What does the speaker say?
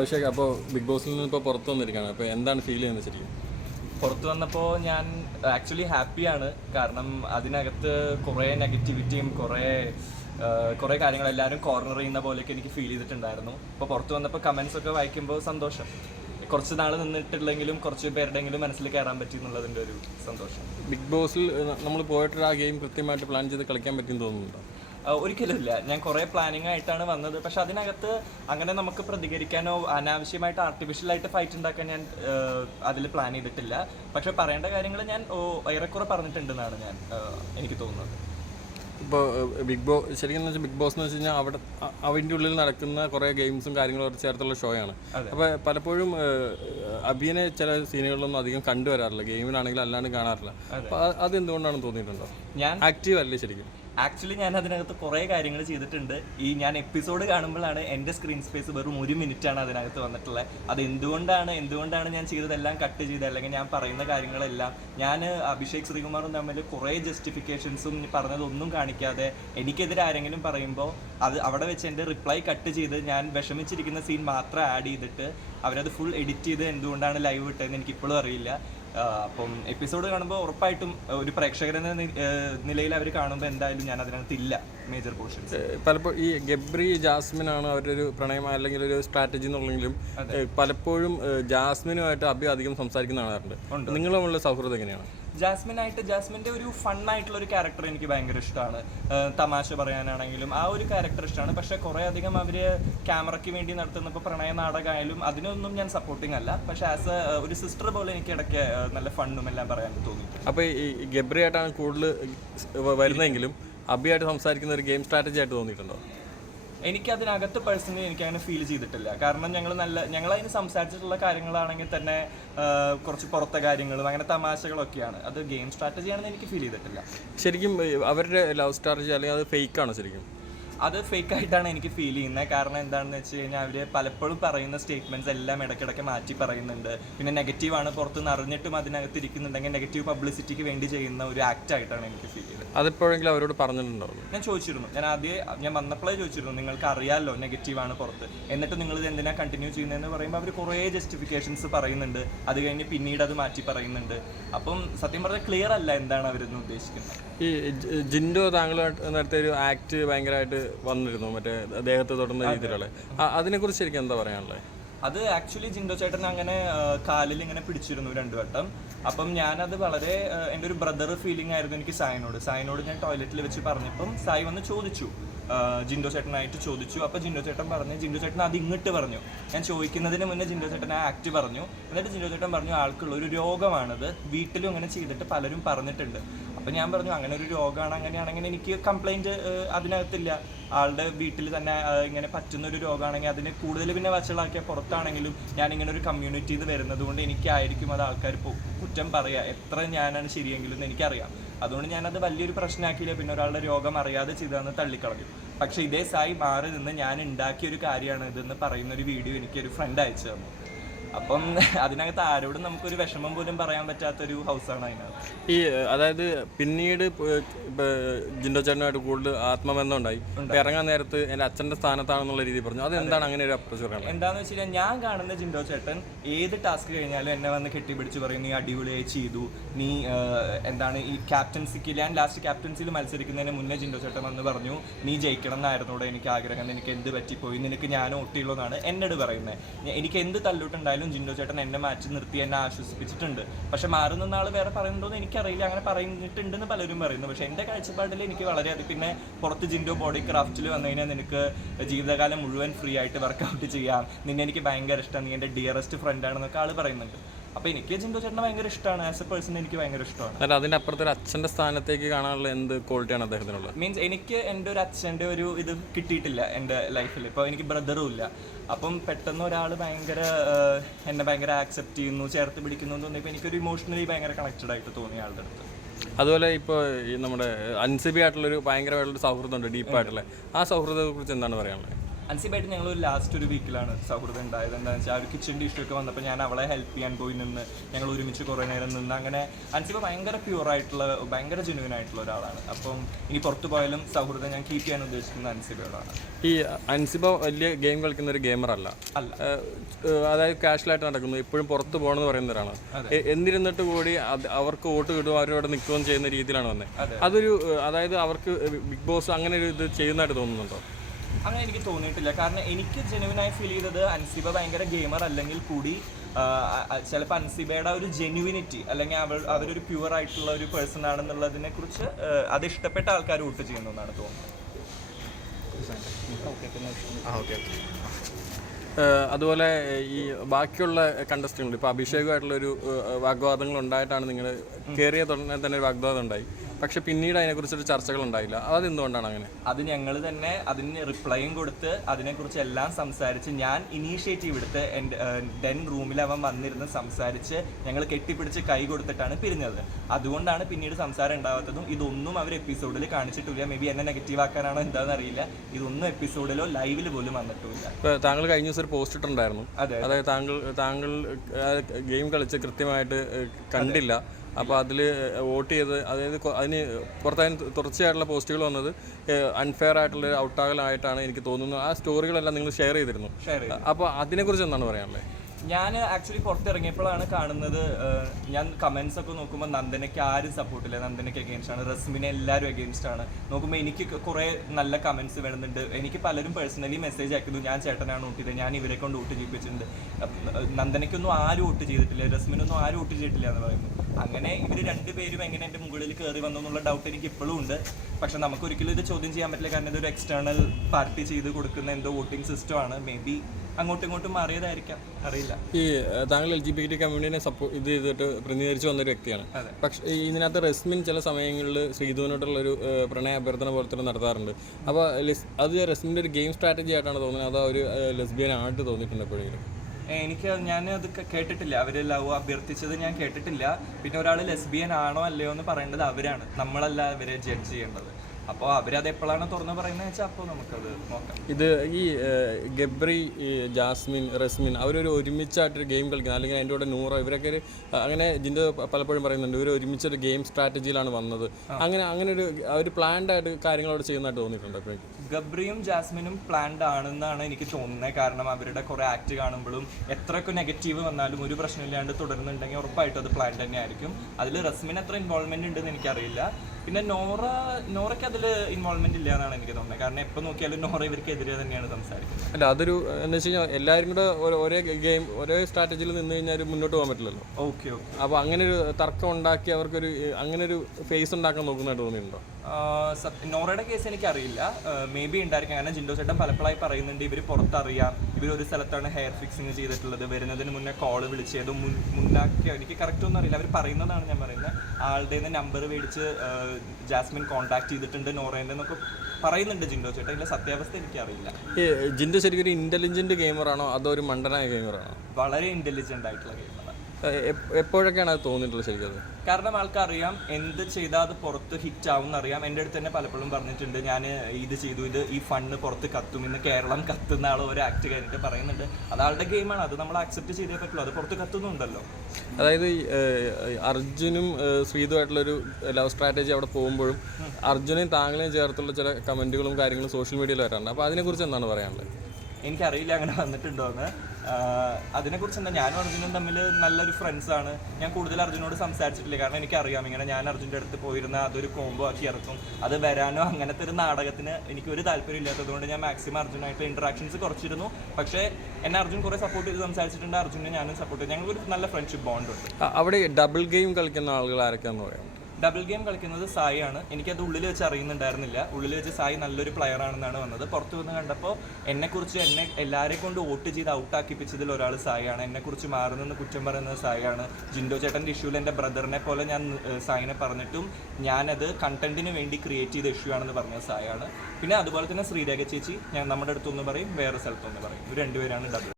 അഭിഷേക്, അപ്പോൾ ബിഗ് ബോസിൽ നിന്ന് ഇപ്പോൾ പുറത്ത് വന്നിരിക്കുകയാണ്. അപ്പോൾ എന്താണ് ഫീൽ ചെയ്യുന്നത് ശരിക്കും? പുറത്ത് വന്നപ്പോൾ ഞാൻ ആക്ച്വലി ഹാപ്പിയാണ്. കാരണം അതിനകത്ത് കുറേ നെഗറ്റിവിറ്റിയും കുറേ കാര്യങ്ങൾ എല്ലാവരും കോർണർ ചെയ്യുന്ന പോലെയൊക്കെ എനിക്ക് ഫീൽ ചെയ്തിട്ടുണ്ടായിരുന്നു. അപ്പോൾ പുറത്ത് വന്നപ്പോൾ കമൻസ് ഒക്കെ വായിക്കുമ്പോൾ സന്തോഷം. കുറച്ച് നാൾ നിന്നിട്ടില്ലെങ്കിലും കുറച്ച് പേരുടെയെങ്കിലും മനസ്സിൽ കയറാൻ പറ്റി എന്നുള്ളതിൻ്റെ ഒരു സന്തോഷം. ബിഗ് ബോസിൽ നമ്മൾ പോയിട്ട് ആ ഗെയിം കൃത്യമായിട്ട് പ്ലാൻ ചെയ്ത് കളിക്കാൻ പറ്റിയെന്ന് തോന്നുന്നുണ്ടോ? ഒരിക്കലുമില്ല. ഞാൻ കുറേ പ്ലാനിങ് ആയിട്ടാണ് വന്നത്. പക്ഷെ അതിനകത്ത് അങ്ങനെ നമുക്ക് പ്രതികരിക്കാനോ അനാവശ്യമായിട്ട് ആർട്ടിഫിഷ്യലായിട്ട് ഫൈറ്റ് ഉണ്ടാക്കാൻ ഞാൻ അതിൽ പ്ലാൻ ചെയ്തിട്ടില്ല. പക്ഷെ പറയേണ്ട കാര്യങ്ങൾ ഞാൻ ഏറെക്കുറെ പറഞ്ഞിട്ടുണ്ടെന്നാണ് എനിക്ക് തോന്നുന്നത്. ഇപ്പോൾ ശരിക്കും വെച്ചാൽ ബിഗ് ബോസ് എന്ന് വെച്ച് കഴിഞ്ഞാൽ അവൻ്റെ ഉള്ളിൽ നടക്കുന്ന കുറേ ഗെയിംസും കാര്യങ്ങളും ചേർത്തുള്ള ഷോ ആണ്. അപ്പോൾ പലപ്പോഴും അഭിനെ ചില സീനുകളിലൊന്നും അധികം കണ്ടുവരാറില്ല, ഗെയിമിനാണെങ്കിലും അല്ലാണ്ട് കാണാറില്ല. അപ്പോൾ അതെന്തുകൊണ്ടാണെന്ന് തോന്നിയിട്ടുണ്ടോ? ഞാൻ ആക്റ്റീവ് അല്ലേ ശരിക്കും? ആക്ച്വലി ഞാൻ അതിനകത്ത് കുറേ കാര്യങ്ങൾ ചെയ്തിട്ടുണ്ട്. ഞാൻ എപ്പിസോഡ് കാണുമ്പോഴാണ് എൻ്റെ സ്ക്രീൻ സ്പേസ് വെറും 1 മിനിറ്റാണ് അതിനകത്ത് വന്നിട്ടുള്ളത്. അത് എന്തുകൊണ്ടാണ് ഞാൻ ചെയ്തതെല്ലാം കട്ട് ചെയ്ത്, അല്ലെങ്കിൽ ഞാൻ പറയുന്ന കാര്യങ്ങളെല്ലാം ഞാൻ അഭിഷേക് ശ്രീകുമാറും തമ്മിൽ കുറേ ജസ്റ്റിഫിക്കേഷൻസും പറഞ്ഞതൊന്നും കാണിക്കാതെ എനിക്കെതിരെ ആരെങ്കിലും പറയുമ്പോൾ അത് അവിടെ വെച്ച് എൻ്റെ റിപ്ലൈ കട്ട് ചെയ്ത് ഞാൻ വിഷമിച്ചിരിക്കുന്ന സീൻ മാത്രം ആഡ് ചെയ്തിട്ട് അവരത് ഫുൾ എഡിറ്റ് ചെയ്ത് എന്തുകൊണ്ടാണ് ലൈവ് വിട്ടതെന്ന് എനിക്കിപ്പോഴും അറിയില്ല. അപ്പം എപ്പിസോഡ് കാണുമ്പോൾ ഉറപ്പായിട്ടും ഒരു പ്രേക്ഷകരെന്ന നിലയിൽ അവർ കാണുമ്പോൾ എന്തായാലും ഞാൻ അതിനകത്ത് ഇല്ല മേജർ പോർഷൻസ്. പലപ്പോഴും ഈ ഗബ്രി ജാസ്മിനാണ് അവരുടെ ഒരു പ്രണയം അല്ലെങ്കിൽ ഒരു സ്ട്രാറ്റജി എന്നുള്ളെങ്കിലും പലപ്പോഴും ജാസ്മിനുമായിട്ട് അധികം സംസാരിക്കുന്ന കാണാറുണ്ട്. നിങ്ങൾ തമ്മിലുള്ള സൗഹൃദം എങ്ങനെയാണ്? ജാസ്മിൻ്റെ ഒരു ഫണ്ണായിട്ടുള്ള ഒരു ക്യാരക്ടർ എനിക്ക് ഭയങ്കര ഇഷ്ടമാണ്. തമാശ പറയാനാണെങ്കിലും ആ ഒരു ക്യാരക്ടർ ഇഷ്ടമാണ്. പക്ഷേ കുറേ അധികം അവർ ക്യാമറയ്ക്ക് വേണ്ടി നടത്തുന്ന ഇപ്പോൾ പ്രണയ നാടകമായാലും അതിനൊന്നും ഞാൻ സപ്പോർട്ടിങ് അല്ല. പക്ഷേ ആസ് ഒരു സിസ്റ്റർ പോലെ എനിക്ക് ഇടയ്ക്ക് നല്ല ഫണ്ണും എല്ലാം പറയാൻ തോന്നി. അപ്പോൾ ഈ ഗബ്രിയായിട്ടാണ് കൂടുതൽ വരുന്നതെങ്കിലും അബിയായിട്ട് സംസാരിക്കുന്ന ഒരു ഗെയിം സ്ട്രാറ്റജി ആയിട്ട് തോന്നിയിട്ടുണ്ടോ? എനിക്കതിനകത്ത് പേഴ്സണലി എനിക്കങ്ങനെ ഫീൽ ചെയ്തിട്ടില്ല. കാരണം ഞങ്ങളതിന് സംസാരിച്ചിട്ടുള്ള കാര്യങ്ങളാണെങ്കിൽ തന്നെ കുറച്ച് പുറത്തെ കാര്യങ്ങളും അങ്ങനെ തമാശകളൊക്കെയാണ്. അത് ഗെയിം സ്ട്രാറ്റജിയാണെന്ന് എനിക്ക് ഫീൽ ചെയ്തിട്ടില്ല. ശരിക്കും അവരുടെ ലവ് സ്ട്രാറ്റജി അല്ലെങ്കിൽ അത് ഫേക്കാണോ ശരിക്കും? അത് ഫേക്കായിട്ടാണ് എനിക്ക് ഫീൽ ചെയ്യുന്നത്. കാരണം എന്താണെന്ന് വെച്ച് കഴിഞ്ഞാൽ അവർ പലപ്പോഴും പറയുന്ന സ്റ്റേറ്റ്മെൻറ്റ്സ് എല്ലാം ഇടയ്ക്കിടയ്ക്ക് മാറ്റി പറയുന്നുണ്ട്. പിന്നെ നെഗറ്റീവാണ് പുറത്തുനിന്ന് അറിഞ്ഞിട്ടും അതിനകത്ത് ഇരിക്കുന്നുണ്ടെങ്കിൽ നെഗറ്റീവ് പബ്ലിസിറ്റിക്ക് വേണ്ടി ചെയ്യുന്ന ഒരു ആക്ട് ആയിട്ടാണ് എനിക്ക് ഫീൽ ചെയ്തത്. അതെപ്പോഴെങ്കിലും അവരോട് പറഞ്ഞിട്ടുണ്ടോ? ഞാൻ ചോദിച്ചിരുന്നു. ഞാൻ വന്നപ്പോഴേ ചോദിച്ചിരുന്നു, നിങ്ങൾക്ക് അറിയാമല്ലോ നെഗറ്റീവാണ് പുറത്ത്, എന്നിട്ട് നിങ്ങൾ ഇത് എന്തിനാ കണ്ടിന്യൂ ചെയ്യുന്നതെന്ന് പറയുമ്പോൾ അവർ കുറേ ജസ്റ്റിഫിക്കേഷൻസ് പറയുന്നുണ്ട്. അത് കഴിഞ്ഞ് പിന്നീട് അത് മാറ്റി പറയുന്നുണ്ട്. അപ്പം സത്യം പറഞ്ഞാൽ ക്ലിയർ അല്ല എന്താണ് അവരെന്ന് ഉദ്ദേശിക്കുന്നത്. ഈ ജിൻഡോ താങ്കളുമായിട്ട് നേരത്തെ ഒരു ആക്ട് ഭയങ്കരമായിട്ട് വന്നിരുന്നു, മറ്റേ ദേഹത്ത് തൊടുന്ന രീതിയിലുള്ള, അതിനെക്കുറിച്ച് ശരിക്കും എന്താ പറയാനുള്ളത്? അത് ആക്ച്വലി ജിൻഡോ ചേട്ടൻ അങ്ങനെ കാലിൽ ഇങ്ങനെ പിടിച്ചിരുന്നു 2 വട്ടം. അപ്പം ഞാനത് വളരെ എൻ്റെ ഒരു ബ്രദർ ഫീലിംഗ് ആയിരുന്നു എനിക്ക് സായിനോട് ഞാൻ ടോയ്ലറ്റിൽ വെച്ച് പറഞ്ഞപ്പം സായി വന്ന് ചോദിച്ചു, ജിൻഡോ ചേട്ടനായിട്ട് ചോദിച്ചു. അപ്പോൾ ജിൻഡോ ചേട്ടൻ അത് ഇങ്ങോട്ട് പറഞ്ഞു. ഞാൻ ചോദിക്കുന്നതിന് മുന്നേ ജിൻഡോ ചേട്ടൻ ആ ആക്ട് പറഞ്ഞു. എന്നിട്ട് ജിൻഡോ ചേട്ടൻ പറഞ്ഞു ആൾക്കുള്ള ഒരു രോഗമാണത്, വീട്ടിലും അങ്ങനെ ചെയ്തിട്ട് പലരും പറഞ്ഞിട്ടുണ്ട്. അപ്പം ഞാൻ പറഞ്ഞു അങ്ങനെ ഒരു രോഗമാണ്, അങ്ങനെയാണെങ്കിൽ എനിക്ക് കംപ്ലൈൻറ്റ് അതിനകത്തില്ല. ആളുടെ വീട്ടിൽ തന്നെ ഇങ്ങനെ പറ്റുന്നൊരു രോഗമാണെങ്കിൽ അതിന് കൂടുതൽ പിന്നെ വഷളാക്കിയ പുറത്താണെങ്കിലും ഞാനിങ്ങനെ ഒരു കമ്മ്യൂണിറ്റിയിൽ വരുന്നത് കൊണ്ട് എനിക്കായിരിക്കും അത് ആൾക്കാർ കുറ്റം പറയുക, എത്ര ഞാനാണ് ശരിയെങ്കിലും എന്ന് എനിക്കറിയാം. അതുകൊണ്ട് ഞാനത് വലിയൊരു പ്രശ്നമാക്കിയില്ല. പിന്നെ ഒരാളുടെ രോഗം അറിയാതെ ചെയ്തതെന്ന് തള്ളിക്കളഞ്ഞു. പക്ഷേ ഇതേ സായി മാറി നിന്ന് ഞാൻ ഉണ്ടാക്കിയൊരു കാര്യമാണ് ഇതെന്ന് പറയുന്നൊരു വീഡിയോ എനിക്കൊരു ഫ്രണ്ട് അയച്ചു തന്നു. അപ്പം അതിനകത്ത് ആരോടും നമുക്കൊരു വിഷമം പോലും പറയാൻ പറ്റാത്തൊരു ഹൗസാണ് അതിനകത്ത്. അതായത് പിന്നീട് ജിൻഡോ ചേട്ടനായിട്ട് കൂടുതൽ ആത്മബന്ധം ഉണ്ടായി, ഇറങ്ങാൻ നേരത്ത് എൻ്റെ അച്ഛൻ്റെ സ്ഥാനത്താണെന്നുള്ള രീതിയിൽ പറഞ്ഞു. അതെന്താണ് അങ്ങനെ ഒരു അപ്രോച്ച് പറയുന്നത്? എന്താണെന്ന് വെച്ച് കഴിഞ്ഞാൽ ഞാൻ കാണുന്ന ജിൻഡോ ചേട്ടൻ ഏത് ടാസ്ക് കഴിഞ്ഞാലും എന്നെ വന്ന് കെട്ടിപ്പിടിച്ച് പറയും നീ അടിപൊളിയായി ചെയ്തു, നീ എന്താണ് ഈ ക്യാപ്റ്റൻസിക്ക്, ഞാൻ ലാസ്റ്റ് ക്യാപ്റ്റൻസിയിൽ മത്സരിക്കുന്നതിന് മുന്നേ ജിൻഡോ ചേട്ടൻ വന്ന് പറഞ്ഞു നീ ജയിക്കണം എന്നായിരുന്നൂടെ എനിക്ക് ആഗ്രഹം, നിനക്ക് എന്ത് പറ്റിപ്പോയി, നിനക്ക് ഞാൻ ഒട്ടിയുള്ളതാണ് എന്നോട് പറയുന്നത്. എനിക്ക് എന്ത് തല്ലിട്ടുണ്ടായാലും ജിൻഡോ ചേട്ടൻ എന്നെ മാറ്റി നിർത്തി എന്നെ ആശ്വസിപ്പിച്ചിട്ടുണ്ട്. പക്ഷെ മാറുന്ന ആൾ വേറെ പറയുന്നുണ്ടോന്ന് എനിക്കറിയില്ല. അങ്ങനെ പറഞ്ഞിട്ടുണ്ടെന്ന് പലരും പറയുന്നു. പക്ഷെ എൻ്റെ കാഴ്ചപ്പാടിൽ എനിക്ക് വളരെയധികം, പിന്നെ പുറത്ത് ജിൻഡോ ബോഡി ക്രാഫ്റ്റിൽ വന്നു കഴിഞ്ഞാൽ നിനക്ക് ജീവിതകാലം മുഴുവൻ ഫ്രീ ആയിട്ട് വർക്കൗട്ട് ചെയ്യാം, നിന്നെ എനിക്ക് ഭയങ്കര ഇഷ്ടമാണ്, നീ എൻ്റെ ഡിയറസ്റ്റ് ഫ്രണ്ടാണെന്നൊക്കെ ആൾ പറയുന്നുണ്ട്. അപ്പോൾ എനിക്ക് ജിൻഡോ ചേട്ടനെ ഭയങ്കര ഇഷ്ടമാണ്. ആസ് എ പേഴ്സൺ എനിക്ക് ഭയങ്കര ഇഷ്ടമാണ്. അല്ല, അതിൻ്റെ അപ്പുറത്തൊരു അച്ഛൻ്റെ സ്ഥാനത്തേക്ക് കാണാനുള്ള എന്ത് ക്വാളിറ്റിയാണ് അദ്ദേഹത്തിനുള്ളത്? മീൻസ് എനിക്ക് എൻ്റെ ഒരു അച്ഛൻ്റെ ഒരു ഇത് കിട്ടിയിട്ടില്ല എൻ്റെ ലൈഫിൽ. ഇപ്പോൾ എനിക്ക് ബ്രദറും ഇല്ല. അപ്പം പെട്ടെന്ന് ഒരാൾ എന്നെ ഭയങ്കര ആക്സെപ്റ്റ് ചെയ്യുന്നു, ചേർത്ത് പിടിക്കുന്നു എന്ന് തോന്നിയപ്പോൾ എനിക്കൊരു ഇമോഷണലി ഭയങ്കര കണക്റ്റഡ് ആയിട്ട് തോന്നിയ ആളുടെ അടുത്ത്. അതുപോലെ ഇപ്പോൾ ഈ നമ്മുടെ അൻസിബി ആയിട്ടുള്ളൊരു ഭയങ്കരമായിട്ടുള്ളൊരു സൗഹൃദമുണ്ട്, ഡീപ്പായിട്ടുള്ള. ആ സൗഹൃദത്തെ കുറിച്ച് എന്താണ് പറയാനുള്ളത്? അൻസിബായിട്ട് ഞങ്ങൾ ഒരു ലാസ്റ്റ് ഒരു വീക്കിലാണ് സൗഹൃദം ഉണ്ടായത്. എന്താണെന്ന് വെച്ചാൽ ആ ഒരു കിച്ചണിൻ്റെ ഇഷ്യൂ ഒക്കെ വന്നപ്പോൾ ഞാൻ അവളെ ഹെൽപ്പ് ചെയ്യാൻ പോയി നിന്ന് ഞങ്ങൾ ഒരുമിച്ച് കുറേ നേരം നിന്ന്. അങ്ങനെ അൻസിബ ഭയങ്കര പ്യുവറായിട്ടുള്ള ഭയങ്കര ജെന്യുവൻ ആയിട്ടുള്ള ഒരാളാണ്. അപ്പം ഇനി പുറത്തു പോയാലും സൗഹൃദം ഞാൻ കീപ്പ് ചെയ്യാൻ ഉദ്ദേശിക്കുന്ന അൻസിബയോടാണ്. ഈ അൻസിബ വലിയ ഗെയിം കളിക്കുന്ന ഒരു ഗെയിമർ അല്ല, അതായത് കാഷ്വലായിട്ട് നടക്കുന്നു, എപ്പോഴും പുറത്ത് പോകണമെന്ന് പറയുന്നവരാണ്. എന്നിരുന്നിട്ട് കൂടി അവർക്ക് വോട്ട് കിട്ടും, അവരോട് നിൽക്കുകയും ചെയ്യുന്ന രീതിയിലാണ് വന്നത്. അതൊരു അതായത് അവർക്ക് ബിഗ് ബോസ് അങ്ങനെ ഒരു ഇത് ചെയ്യുന്നതായിട്ട് തോന്നുന്നുണ്ടോ? അങ്ങനെ എനിക്ക് തോന്നിയിട്ടില്ല. കാരണം എനിക്ക് ജെന്യുവനായി ഫീൽ ചെയ്തത് അൻസിബ ഭയങ്കര ഗെയിമർ അല്ലെങ്കിൽ കൂടി ചിലപ്പോൾ അൻസിബയുടെ ഒരു ജെന്യുവിനിറ്റി അല്ലെങ്കിൽ അവരൊരു പ്യുവർ ആയിട്ടുള്ള ഒരു പേഴ്സൺ ആണെന്നുള്ളതിനെ കുറിച്ച് അത് ഇഷ്ടപ്പെട്ട ആൾക്കാർ വോട്ട് ചെയ്യുന്നു എന്നാണ് തോന്നുന്നത്. അതുപോലെ ഈ ബാക്കിയുള്ള കണ്ടസ്റ്റൻ്റ് ഇപ്പോൾ അഭിഷേകമായിട്ടുള്ളൊരു വാഗ്വാദങ്ങൾ ഉണ്ടായിട്ടാണ് നിങ്ങൾ കയറിയ തുടങ്ങി തന്നെ ഒരു വാഗ്വാദം ഉണ്ടായി. പക്ഷെ പിന്നീട് അതിനെക്കുറിച്ചൊരു ചർച്ചകൾ ഉണ്ടായില്ല. അതെന്തുകൊണ്ടാണ് അങ്ങനെ? അത് ഞങ്ങൾ തന്നെ അതിന് റിപ്ലൈയും കൊടുത്ത് അതിനെക്കുറിച്ച് എല്ലാം സംസാരിച്ച് ഞാൻ ഇനീഷ്യേറ്റീവ് എടുത്ത് എൻ്റെ ഡെൻ റൂമിൽ അവൻ വന്നിരുന്ന് സംസാരിച്ച് ഞങ്ങൾ കെട്ടിപ്പിടിച്ച് കൈ കൊടുത്തിട്ടാണ് പിരിഞ്ഞത്. അതുകൊണ്ടാണ് പിന്നീട് സംസാരം ഉണ്ടാവാത്തതും. ഇതൊന്നും അവർ എപ്പിസോഡിൽ കാണിച്ചിട്ടില്ല. മേ ബി എന്നെ നെഗറ്റീവ് ആക്കാനാണോ എന്താണെന്ന് അറിയില്ല. ഇതൊന്നും എപ്പിസോഡിലോ ലൈവിൽ പോലും വന്നിട്ടില്ല. ഇപ്പോൾ താങ്കൾ കഴിഞ്ഞ ദിവസം ഒരു പോസ്റ്റ് ഇട്ടുണ്ടായിരുന്നു, അതായത് താങ്കൾ ഗെയിം കളിച്ച് കൃത്യമായിട്ട് കണ്ടില്ല, അപ്പോൾ അതിൽ വോട്ട് ചെയ്ത്, അതായത് അതിന് തുടർച്ചയായിട്ടുള്ള പോസ്റ്റുകൾ വന്നത് അൺഫെയർ ആയിട്ടുള്ള ഔട്ടാകലായിട്ടാണ് എനിക്ക് തോന്നുന്നത്. ആ സ്റ്റോറികളെല്ലാം നിങ്ങൾ ഷെയർ ചെയ്തിരുന്നു. അപ്പോൾ അതിനെക്കുറിച്ച് എന്താണ് പറയാനുള്ളത്? ഞാൻ ആക്ച്വലി പുറത്തിറങ്ങിയപ്പോഴാണ് കാണുന്നത്, ഞാൻ കമൻസ് ഒക്കെ നോക്കുമ്പോൾ നന്ദനയ്ക്ക് ആരും സപ്പോർട്ടില്ല, നന്ദനയ്ക്ക് അഗെയിൻസ്റ്റ് ആണ്, റസ്മിനെ എല്ലാവരും അഗെയിൻസ്റ്റ് ആണ്. നോക്കുമ്പോൾ എനിക്ക് കുറേ നല്ല കമൻസ് വരുന്നുണ്ട്. എനിക്ക് പലരും പേഴ്സണലി മെസ്സേജ് അയക്കുന്നു, ഞാൻ ചേട്ടനാണ് വോട്ട് ചെയ്തത്, ഞാൻ ഇവരെ കൊണ്ട് വോട്ട് ചെയ്യിപ്പിച്ചിട്ടുണ്ട്, നന്ദനയ്ക്കൊന്നും ആരും വോട്ട് ചെയ്തിട്ടില്ല, റസ്മിനൊന്നും ആരും വോട്ട് ചെയ്തിട്ടില്ല എന്ന് പറയുന്നു. അങ്ങനെ ഇവർ രണ്ടുപേരും എങ്ങനെ എൻ്റെ മുകളിൽ കയറി വന്നു എന്നുള്ള ഡൗട്ട് എനിക്ക് ഇപ്പോഴും ഉണ്ട്. പക്ഷെ നമുക്ക് ഒരിക്കലും ഇത് ചോദ്യം ചെയ്യാൻ പറ്റില്ല. കാരണം ഇതൊരു എക്സ്റ്റേണൽ പാർട്ടി ചെയ്ത് കൊടുക്കുന്ന എന്തോ വോട്ടിംഗ് സിസ്റ്റമാണ്. മേ ബി അങ്ങോട്ടും ഇങ്ങോട്ടും മാറിയതായിരിക്കാം, അറിയില്ല. ഈ താങ്കൾ LGBT കമ്മ്യൂണിറ്റിനെ ഇത് ചെയ്തിട്ട് പ്രതിനിധീകരിച്ച് വന്നൊരു വ്യക്തിയാണ്. പക്ഷേ ഇതിനകത്ത് റസ്മിൻ ചില സമയങ്ങളിൽ ശ്രീധുവിനോട്ടുള്ളൊരു പ്രണയ അഭ്യർത്ഥന പോലത്തെ നടത്താറുണ്ട്. അപ്പോൾ അത് റസ്മിൻ്റെ ഒരു ഗെയിം സ്ട്രാറ്റജി ആയിട്ടാണ് തോന്നുന്നത്, അതോ ഒരു ലെസ്ബിയൻ ആയിട്ട് തോന്നിയിട്ടുണ്ട് എപ്പോഴെങ്കിലും? ഞാൻ അത് കേട്ടിട്ടില്ല. അവർ ലവ് അഭ്യർത്ഥിച്ചത് ഞാൻ കേട്ടിട്ടില്ല. പിന്നെ ഒരാൾ ലെസ്ബിയൻ ആണോ അല്ലയോ എന്ന് പറയേണ്ടത് അവരാണ്, നമ്മളല്ല അവരെ ജഡ്ജ് ചെയ്യേണ്ടത്. അപ്പോൾ അവരത് എപ്പോഴാണ് തുറന്ന് പറയുന്നത് വെച്ചാൽ അപ്പോൾ നമുക്കത് നോക്കാം. ഇത് ഈ ഗബ്രി, ജാസ്മിൻ, റസ്മിൻ അവരൊരു ഒരുമിച്ചായിട്ടൊരു ഗെയിം കളിക്കുന്നത്, അല്ലെങ്കിൽ അതിൻ്റെ കൂടെ നൂറോ ഇവരൊക്കെ അങ്ങനെ ജിൻ്റെ പലപ്പോഴും പറയുന്നുണ്ട്, ഇവർ ഒരുമിച്ചൊരു ഗെയിം സ്ട്രാറ്റജിയിലാണ് വന്നത്. അങ്ങനെ ഒരു പ്ലാൻഡ് ആയിട്ട് കാര്യങ്ങളോട് ചെയ്യുന്നതായിട്ട് തോന്നിയിട്ടുണ്ട് എപ്പോഴും? ഗബ്രിയും ജാസ്മിനും പ്ലാൻഡ് ആണെന്നാണ് എനിക്ക് തോന്നുന്നത്. കാരണം അവരുടെ കുറേ ആക്ട് കാണുമ്പോഴും എത്രയൊക്കെ നെഗറ്റീവ് വന്നാലും ഒരു പ്രശ്നമില്ലാണ്ട് തുടരുന്നുണ്ടെങ്കിൽ ഉറപ്പായിട്ടും അത് പ്ലാൻ തന്നെ ആയിരിക്കും. അതിൽ റസ്മിന് എത്ര ഇൻവോൾവ്മെൻറ്റ് ഉണ്ടെന്ന് എനിക്കറിയില്ല. പിന്നെ നോറയ്ക്ക് അതിൽ ഇൻവോൾവ്മെന്റ് ഇല്ല എന്നാണ് എനിക്ക് തോന്നുന്നത്. കാരണം എപ്പോൾ നോക്കിയാലും നോറ ഇവർക്കെതിരെ തന്നെയാണ് സംസാരിക്കുന്നത്. അല്ല, അതൊരു എന്താ വെച്ച് കഴിഞ്ഞാൽ എല്ലാവരും കൂടെ ഒരേ സ്ട്രാറ്റജിയിൽ നിന്ന് കഴിഞ്ഞാൽ മുന്നോട്ട് പോകാൻ പറ്റില്ലല്ലോ. ഓക്കെ. അപ്പോൾ അങ്ങനെ ഒരു തർക്കം ഉണ്ടാക്കി അവർക്കൊരു അങ്ങനെ ഒരു ഫേസ് ഉണ്ടാക്കാൻ നോക്കുന്നതായിട്ട് തോന്നിയിട്ടുണ്ടോ? നോറയുടെ കേസ് എനിക്കറിയില്ല, മേ ബി ഉണ്ടായിരിക്കും. കാരണം ജിൻഡോ ചേട്ടൻ പലപ്പോഴായി പറയുന്നുണ്ട് ഇവർ പുറത്തറിയാം, ഇവരൊരു സ്ഥലത്താണ് ഹെയർ ഫിക്സിങ് ചെയ്തിട്ടുള്ളത്, വരുന്നതിന് മുന്നേ കോള് വിളിച്ചതും മുന്നാക്കിയോ എനിക്ക് കറക്റ്റ് ഒന്നും അറിയില്ല. അവർ പറയുന്നതാണ് ഞാൻ പറയുന്നത്. ആളുടെ നമ്പർ മേടിച്ച് ജാസ്മിൻ കോൺടാക്ട് ചെയ്തിട്ടുണ്ട് നോറേൻ്റെ എന്നൊക്കെ പറയുന്നുണ്ട് ജിൻഡോ ചേട്ടൻ. ഇതിൻ്റെ സത്യാവസ്ഥ എനിക്കറിയില്ല. ജിൻഡോ ശരിക്കും ഒരു ഇൻ്റലിജൻറ്റ് ഗെയിമറാണോ അതോ ഒരു മണ്ടനായ ഗെയിമറാണോ? വളരെ ഇൻ്റലിജൻ്റ് ആയിട്ടുള്ള ഗെയിമറാണ്. എപ്പോഴൊക്കെയാണ് അത് തോന്നിയിട്ടുള്ളത് ശരിക്കും? കാരണം ആൾക്കറിയാം എന്ത് ചെയ്താൽ അത് പുറത്ത് ഹിറ്റ് ആവും എന്നറിയാം. എൻ്റെ അടുത്ത് തന്നെ പലപ്പോഴും പറഞ്ഞിട്ടുണ്ട്, ഞാൻ ഇത് ചെയ്തു, ഈ ഫണ്ട് പുറത്ത് കത്തും, ഇന്ന് കേരളം കത്തുന്ന ആൾ ഒരു ആക്ട് കഴിഞ്ഞിട്ട് പറയുന്നുണ്ട്. അത് ആളുടെ ഗെയിമാണ്, അത് നമ്മൾ അക്സെപ്റ്റ് ചെയ്തേ പറ്റുള്ളൂ. അത് പുറത്ത് കത്തുന്നുണ്ടല്ലോ. അതായത് അർജുനും ശ്രീധുവായിട്ടുള്ളൊരു ലവ് സ്ട്രാറ്റജി അവിടെ പോകുമ്പോഴും അർജുനെയും താങ്കളെയും ചേർത്തുള്ള ചില കമൻറ്റുകളും കാര്യങ്ങളും സോഷ്യൽ മീഡിയയിൽ വരാറുണ്ട്. അപ്പോൾ അതിനെക്കുറിച്ച് എന്താണ് പറയാനുള്ളത്? എനിക്കറിയില്ല അങ്ങനെ വന്നിട്ടുണ്ടോ എന്ന്. അതിനെക്കുറിച്ച് എന്താ, ഞാനും അർജുനും തമ്മിൽ നല്ലൊരു ഫ്രണ്ട്സാണ്. ഞാൻ കൂടുതൽ അർജുനോട് സംസാരിച്ചിട്ടില്ല. കാരണം എനിക്കറിയാം ഇങ്ങനെ ഞാൻ അർജുൻ്റെ അടുത്ത് പോയിരുന്ന അതൊരു കോംബോ ആക്കി ഇറക്കും. അത് വരാനോ അങ്ങനത്തെ ഒരു നാടകത്തിന് എനിക്കൊരു താല്പര്യം ഇല്ലാത്തതുകൊണ്ട് ഞാൻ മാക്സിമം അർജുനായിട്ട് ഇൻട്രാക്ഷൻസ് കുറച്ചിരുന്നു. പക്ഷേ എന്നെ അർജുൻ കുറേ സപ്പോർട്ട് ചെയ്ത് സംസാരിച്ചിട്ടുണ്ട്, അർജുനെ ഞാനും സപ്പോർട്ട് ചെയ്തു. ഞങ്ങൾക്കൊരു നല്ല ഫ്രണ്ട്ഷിപ്പ് ബോണ്ട് ഉണ്ട്. അവിടെ ഡബിൾ ഗെയിം കളിക്കുന്ന ആളുകൾ ആരൊക്കെയാണെന്ന് പറയാം? ഡബിൾ ഗെയിം കളിക്കുന്നത് സായി ആണ്. എനിക്കത് ഉള്ളിൽ വെച്ച് അറിയുന്നുണ്ടായിരുന്നില്ല. ഉള്ളിൽ വെച്ച് സായി നല്ലൊരു പ്ലെയർ ആണെന്നാണ് വന്നത്. പുറത്തു വന്ന് കണ്ടപ്പോൾ എന്നെക്കുറിച്ച് എല്ലാവരെയും കൊണ്ട് വോട്ട് ചെയ്ത് ഔട്ടാക്കിപ്പിച്ചതിൽ ഒരാൾ സായി ആണ്. എന്നെക്കുറിച്ച് മാറുന്നെന്ന് കുറ്റം പറയുന്നത് സായി ആണ്. ജിൻഡോ ചേട്ടൻ്റെ ഇഷ്യൂവിൽ എൻ്റെ ബ്രദറിനെ പോലെ ഞാൻ സായിനെ പറഞ്ഞിട്ടും ഞാനത് കണ്ടന്റിന് വേണ്ടി ക്രിയേറ്റ് ചെയ്ത ഇഷ്യൂ ആണെന്ന് പറഞ്ഞത് സായി ആണ്. പിന്നെ അതുപോലെ തന്നെ ശ്രീരേഖ ചേച്ചി, ഞാൻ നമ്മുടെ അടുത്തൊന്ന് പറയും, വേറെ സ്ഥലത്തൊന്ന് പറയും. ഇവർ രണ്ടുപേരാണ് ഡബിൾ.